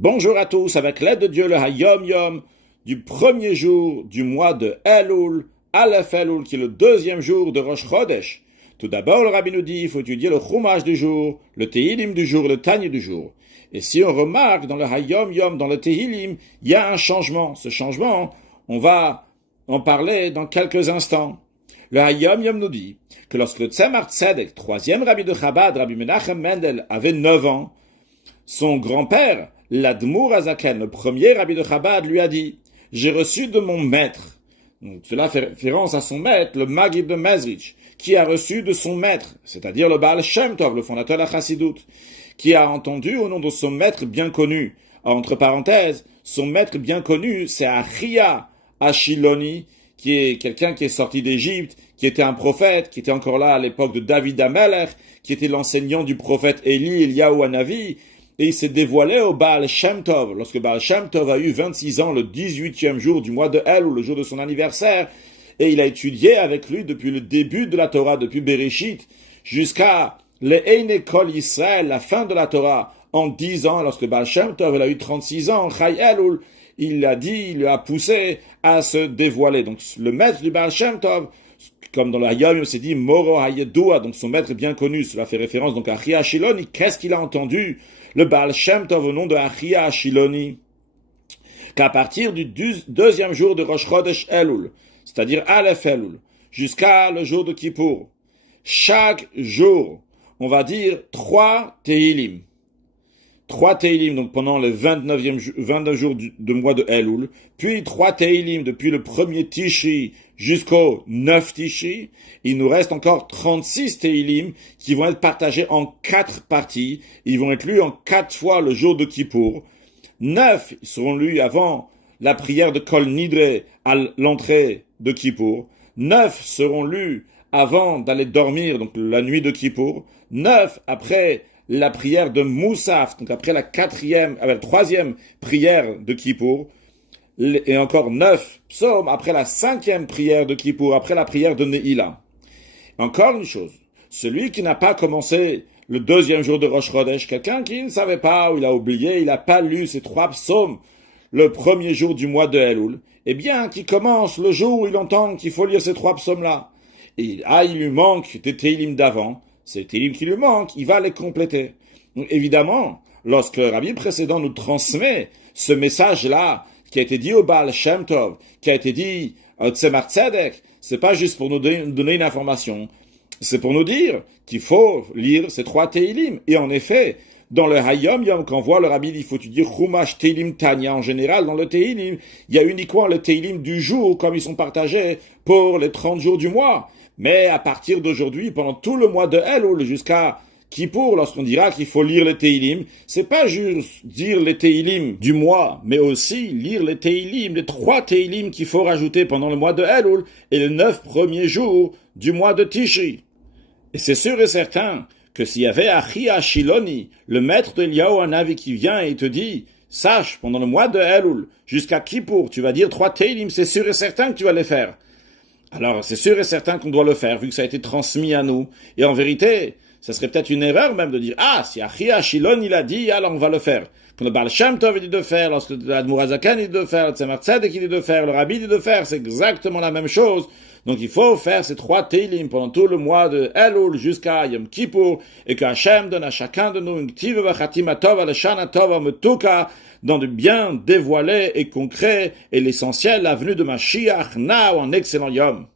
Bonjour à tous, avec l'aide de Dieu, le Hayom Yom, du premier jour du mois de Elul, Aleph Elul, qui est le deuxième jour de Rosh Chodesh. Tout d'abord, le Rabbi nous dit, il faut étudier le Chumash du jour, le Tehilim du jour, le Tanya du jour. Et si on remarque dans le Hayom Yom, dans le Tehilim, il y a un changement. Ce changement, on va en parler dans quelques instants. Le Hayom Yom nous dit que lorsque le Tzemar Tzedek, troisième Rabbi de Chabad, Rabbi Menachem Mendel, avait 9 ans, son grand-père, l'Admour Azaken, le premier Rabbi de Chabad, lui a dit « J'ai reçu de mon maître ». Donc, cela fait référence à son maître, le Maggid de Mezrich, qui a reçu de son maître, c'est-à-dire le Baal Shem Tov, le fondateur de la Chassidoute, qui a entendu au nom de son maître bien connu. Entre parenthèses, son maître bien connu, c'est Achia Ashiloni, qui est quelqu'un qui est sorti d'Égypte, qui était un prophète, qui était encore là à l'époque de David Amelech, qui était l'enseignant du prophète Eliyahu Hanavi, et il s'est dévoilé au Baal Shem Tov. Lorsque Baal Shem Tov a eu 26 ans, le 18e jour du mois de Elul, le jour de son anniversaire, et il a étudié avec lui depuis le début de la Torah, depuis Bereshit, jusqu'à l'Eine Kol Yisrael, la fin de la Torah, en 10 ans, lorsque Baal Shem Tov a eu 36 ans, Chai Elul, il l'a dit, il lui a poussé à se dévoiler. Donc le maître du Baal Shem Tov, comme dans le Hayom, il s'est dit Moro Hayedua, donc son maître bien connu, cela fait référence donc à Achia Ashiloni. Qu'est-ce qu'il a entendu le Baal Shem Tov au nom de Achia Ashiloni? Qu'à partir du deuxième jour de Rosh Chodesh Elul, c'est-à-dire Aleph Elul, jusqu'à le jour de Kippour, chaque jour, on va dire 3 Tehilim. 3 Tehilim, donc pendant le 29 jours du mois de Elul, puis 3 Tehilim depuis le premier Tishri jusqu'au 9 Tishri. Il nous reste encore 36 Tehilim qui vont être partagés en 4 parties. Ils vont être lus en 4 fois le jour de Kippour. 9 seront lus avant la prière de Kol Nidre à l'entrée de Kippour. 9 seront lus avant d'aller dormir, donc la nuit de Kippour. 9 après la prière de Moussaf, donc après la troisième prière de Kippour, et encore 9 psaumes après la 5e prière de Kippour, après la prière de Neila. Encore une chose, celui qui n'a pas commencé le deuxième jour de Rosh Chodesh, quelqu'un qui ne savait pas, ou il a oublié, il n'a pas lu ces 3 psaumes le premier jour du mois de Elul, eh bien, qui commence le jour où il entend qu'il faut lire ces 3 psaumes-là, et il lui manque des Tehilim d'avant, c'est les Tehilim qui lui manquent, il va les compléter. Donc évidemment, lorsque le Rabbi précédent nous transmet ce message-là, qui a été dit au Baal Shem Tov, qui a été dit au Tzemar Tzedek, c'est pas juste pour nous donner une information, c'est pour nous dire qu'il faut lire ces 3 Tehilim. Et en effet, dans le Hayom Yom, quand on voit le Rabbi, il faut étudier Chumash, Tehilim, Tanya, en général, dans le Tehilim, il y a uniquement le Tehilim du jour, comme ils sont partagés pour les 30 jours du mois. Mais à partir d'aujourd'hui, pendant tout le mois de Elul, jusqu'à Kippour, lorsqu'on dira qu'il faut lire les Tehilim, c'est pas juste dire les Tehilim du mois, mais aussi lire les Tehilim, les 3 Tehilim qu'il faut rajouter pendant le mois de Elul et les 9 premiers jours du mois de Tishri. Et c'est sûr et certain que s'il y avait Achia Shiloni, le maître de Eliyahu Hanavi qui vient et te dit, sache, pendant le mois de Elul, jusqu'à Kippour, tu vas dire 3 Tehilim, c'est sûr et certain que tu vas les faire. Alors, c'est sûr et certain qu'on doit le faire, vu que ça a été transmis à nous. Et en vérité, ça serait peut-être une erreur même de dire, si Achia Shilon il a dit, alors on va le faire. Quand le Baal Shem Tov dit de faire, lorsque l'Admour Azaken dit de faire, le Tzemar Tzedek dit de faire, le Rabbi dit de faire, c'est exactement la même chose. Donc il faut faire ces 3 Tehilim pendant tout le mois de Elul jusqu'à Yom Kippour, et que Hashem donne à chacun de nous une k'tiv v'chatima tova, le shana tova metuka, dans du bien dévoilé et concret, et l'essentiel, la venue de Mashiach, now, en excellent Yom.